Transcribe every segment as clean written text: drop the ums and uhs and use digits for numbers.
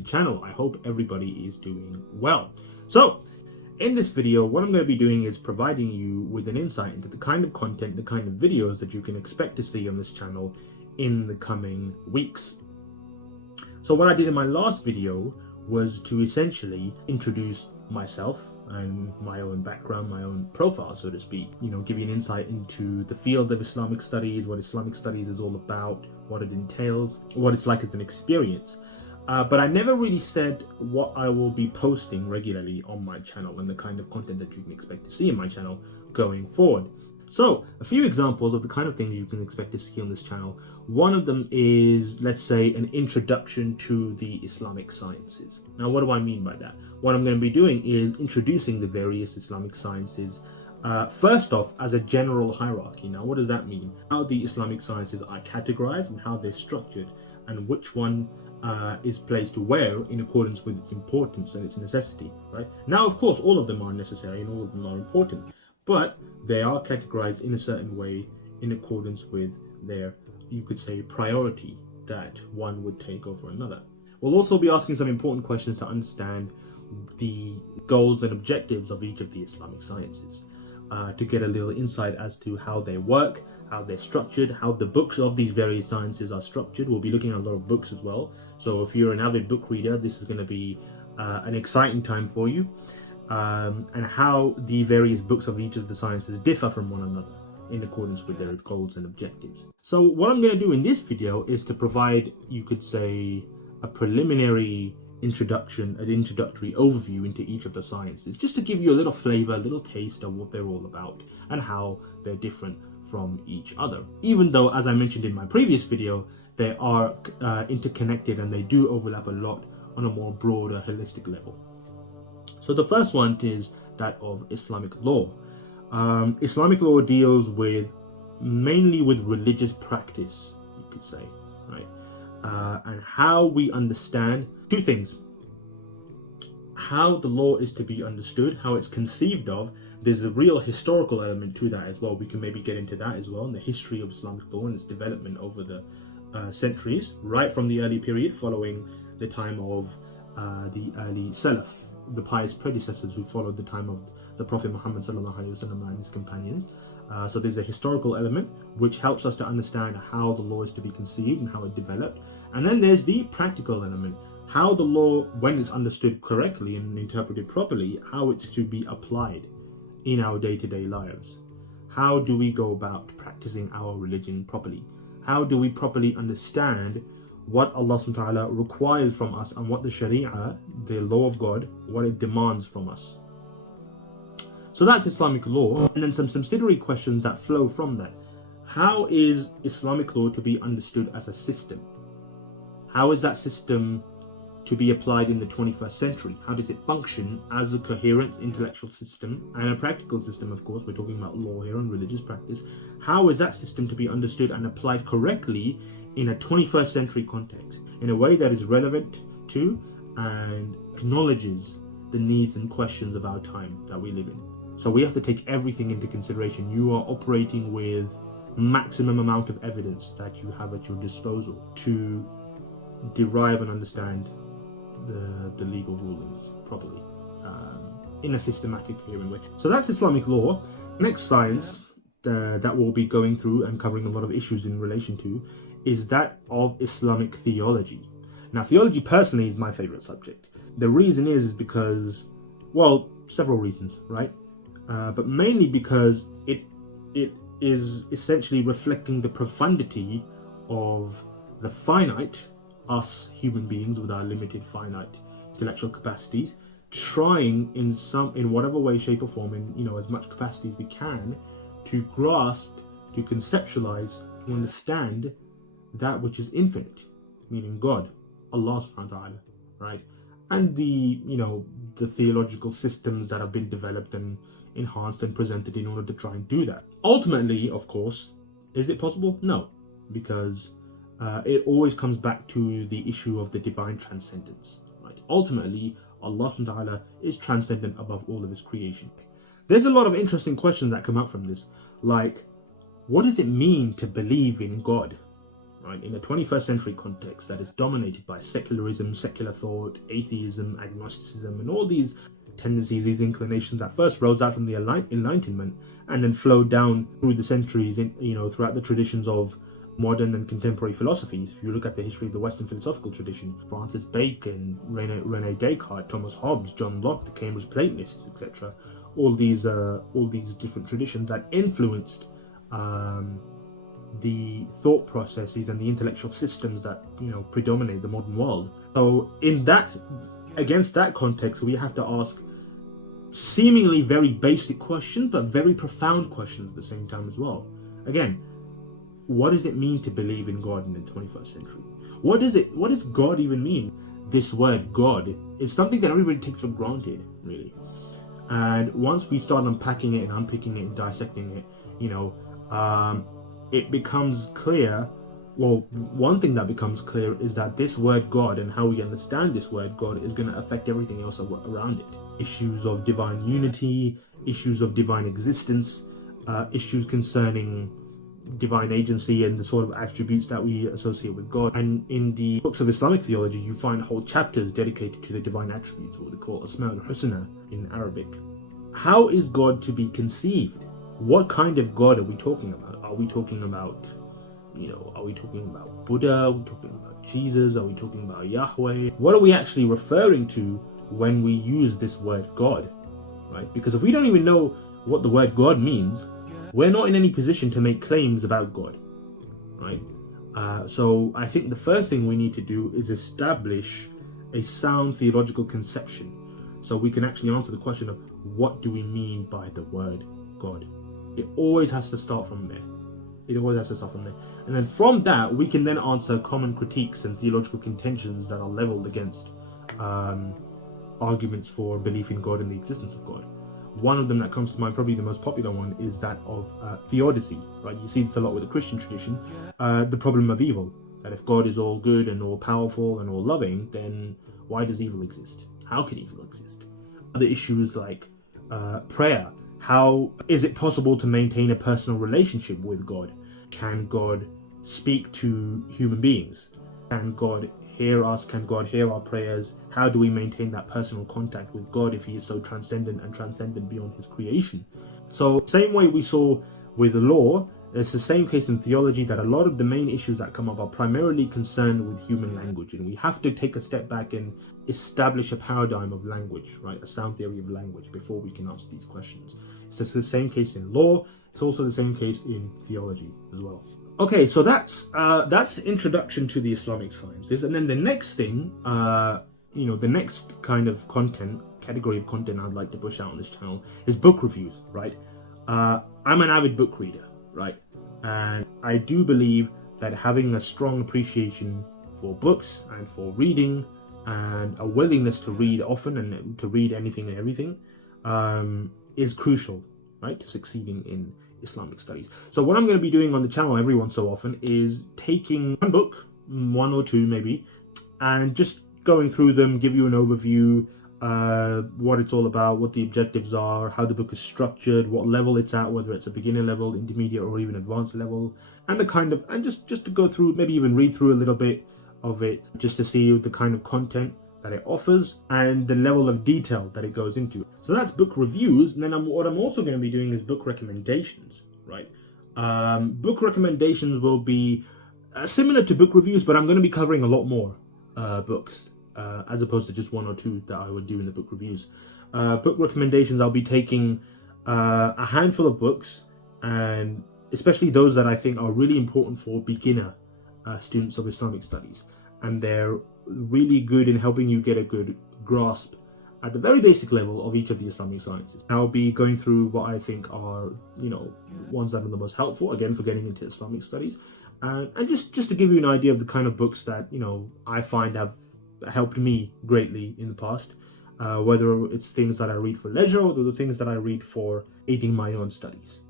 the channel. I hope everybody is doing well. So in this video, what I'm going to be doing is providing you with an insight into the kind of content, the kind of videos that you can expect to see on this channel in the coming weeks. So what I did in my last video was to essentially introduce myself and my own background, my own profile, so to speak. Give you an insight into the field of Islamic studies, what Islamic studies is all about, what it entails, what it's like as an experience. But I never really said what I will be posting regularly on my channel and the kind of content that you can expect to see in my channel going forward. So a few examples of the kind of things you can expect to see on this channel. One of them is, let's say, an introduction to the Islamic sciences. Now, what do I mean by that? What I'm going to be doing is introducing the various Islamic sciences, first off, as a general hierarchy. Now, what does that mean? How the Islamic sciences are categorized and how they're structured, and which one is placed where in accordance with its importance and its necessity, right? Now, of course, all of them are necessary and all of them are important, but they are categorized in a certain way in accordance with their, you could say, priority that one would take over another. We'll also be asking some important questions to understand the goals and objectives of each of the Islamic sciences, to get a little insight as to how they work, how they're structured, how the books of these various sciences are structured. We'll be looking at a lot of books as well. So if you're an avid book reader, this is going to be an exciting time for you. And how the various books of each of the sciences differ from one another in accordance with their goals and objectives. So what I'm going to do in this video is to provide, you could say, a preliminary introduction, an introductory overview into each of the sciences, just to give you a little flavor, a little taste of what they're all about and how they're different from each other. Even though, as I mentioned in my previous video, they are interconnected and they do overlap a lot on a more broader, holistic level. So the first one is that of Islamic law. Islamic law deals mainly with religious practice, you could say, right? And how we understand two things: how the law is to be understood, how it's conceived of. There's a real historical element to that as well. We can maybe get into that as well, in the history of Islamic law and its development over the centuries, right from the early period following the time of the early Salaf, the pious predecessors who followed the time of the Prophet Muhammad ﷺ and his companions. So there's a historical element which helps us to understand how the law is to be conceived and how it developed. And then there's the practical element, how the law, when it's understood correctly and interpreted properly, how it's to be applied in our day-to-day lives. How do we go about practicing our religion properly? How do we properly understand what Allah subhanahu wa ta'ala requires from us and what the Sharia, the law of God, what it demands from us? So that's Islamic law, and then some subsidiary questions that flow from that. How is Islamic law to be understood as a system? How is that system to be applied in the 21st century? How does it function as a coherent intellectual system and a practical system? Of course, we're talking about law here and religious practice. How is that system to be understood and applied correctly in a 21st century context, in a way that is relevant to and acknowledges the needs and questions of our time that we live in? So we have to take everything into consideration. You are operating with maximum amount of evidence that you have at your disposal to derive and understand the legal rulings properly, in a systematic, coherent way. So that's Islamic law. Next science that we'll be going through and covering a lot of issues in relation to is that of Islamic theology. Now, theology personally is my favorite subject. The reason is because, well, several reasons, right? But mainly because it is essentially reflecting the profundity of the finite, us human beings with our limited finite intellectual capacities, trying in whatever way, shape or form, in as much capacity as we can, to grasp, to conceptualize, to understand that which is infinite, meaning God, Allah subhanahu wa ta'ala, right? And the theological systems that have been developed and enhanced and presented in order to try and do that. Ultimately, of course, is it possible? No, because it always comes back to the issue of the divine transcendence, right? Ultimately, Allah subhanahu wa ta'ala is transcendent above all of his creation. There's a lot of interesting questions that come up from this, like, what does it mean to believe in God? right? In a 21st century context that is dominated by secularism, secular thought, atheism, agnosticism, and all these tendencies, these inclinations that first rose out from the Enlightenment and then flowed down through the centuries, throughout the traditions of modern and contemporary philosophies. If you look at the history of the Western philosophical tradition, Francis Bacon, Rene Descartes, Thomas Hobbes, John Locke, the Cambridge Platonists, etc. All these different traditions that influenced the thought processes and the intellectual systems that predominate the modern world. So against that context, we have to ask seemingly very basic questions, but very profound questions at the same time as well. Again, what does it mean to believe in God in the 21st century? What does God even mean? This word God is something that everybody takes for granted, really. And once we start unpacking it and unpicking it and dissecting it, it becomes clear. Well, one thing that becomes clear is that this word God and how we understand this word God is going to affect everything else around it. Issues of divine unity, issues of divine existence, issues concerning divine agency and the sort of attributes that we associate with God. And in the books of Islamic theology, you find whole chapters dedicated to the divine attributes, or what they call Asma al-Husna in Arabic. How is God to be conceived? What kind of God are we talking about? Are we talking about Buddha? Are we talking about Jesus? Are we talking about Yahweh? What are we actually referring to when we use this word God, right? Because if we don't even know what the word God means, we're not in any position to make claims about God, right? So I think the first thing we need to do is establish a sound theological conception so we can actually answer the question of what do we mean by the word God. It always has to start from there. And then from that, we can then answer common critiques and theological contentions that are leveled against arguments for belief in God and the existence of God. One of them that comes to mind, probably the most popular one, is that of theodicy, right? You see this a lot with the Christian tradition, the problem of evil, that if God is all good and all powerful and all loving, then why does evil exist? How can evil exist? Other issues like prayer. How is it possible to maintain a personal relationship with God? Can God speak to human beings? Can God hear us? Can God hear our prayers? How do we maintain that personal contact with God if he is so transcendent and transcendent beyond his creation? So same way we saw with the law, it's the same case in theology, that a lot of the main issues that come up are primarily concerned with human language, and we have to take a step back and establish a paradigm of language, right? A sound theory of language before we can answer these questions. It's the same case in law. It's also the same case in theology as well. Okay, so that's introduction to the Islamic sciences, and then the next thing, the next kind of category of content I'd like to push out on this channel is book reviews, right? I'm an avid book reader, right? And I do believe that having a strong appreciation for books and for reading and a willingness to read often and to read anything and everything is crucial, right, to succeeding in Islamic studies. So what I'm going to be doing on the channel every once so often is taking one book, one or two maybe, and just going through them, give you an overview, what it's all about, what the objectives are, how the book is structured, what level it's at, whether it's a beginner level, intermediate, or even advanced level, and just to go through, maybe even read through a little bit of it, just to see the kind of content that it offers and the level of detail that it goes into. So that's book reviews, and then what I'm also going to be doing is book recommendations, right? Book recommendations will be similar to book reviews, but I'm going to be covering a lot more books as opposed to just one or two that I would do in the book reviews. Book recommendations, I'll be taking a handful of books, and especially those that I think are really important for beginner students of Islamic studies, and they're really good in helping you get a good grasp at the very basic level of each of the Islamic sciences. I'll be going through what I think are, ones that are the most helpful, again, for getting into Islamic studies, and just to give you an idea of the kind of books that, I find have helped me greatly in the past, whether it's things that I read for leisure or the things that I read for aiding my own studies.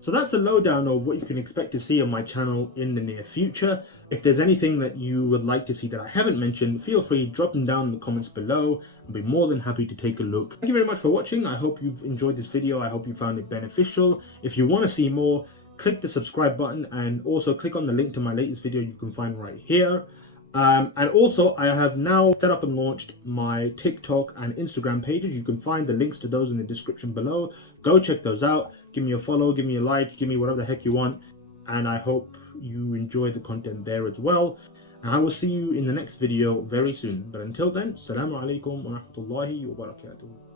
So that's the lowdown of what you can expect to see on my channel in the near future. If there's anything that you would like to see that I haven't mentioned, feel free to drop them down in the comments below. I'll be more than happy to take a look. Thank you very much for watching. I hope you've enjoyed this video. I hope you found it beneficial. If you want to see more, click the subscribe button, and also click on the link to my latest video you can find right here. And also, I have now set up and launched my TikTok and Instagram pages. You can find the links to those in the description below. Go check those out. Give me a follow, give me a like, give me whatever the heck you want. And I hope you enjoy the content there as well. And I will see you in the next video very soon. But until then, Assalamu alaikum wa rahmatullahi wa barakatuh.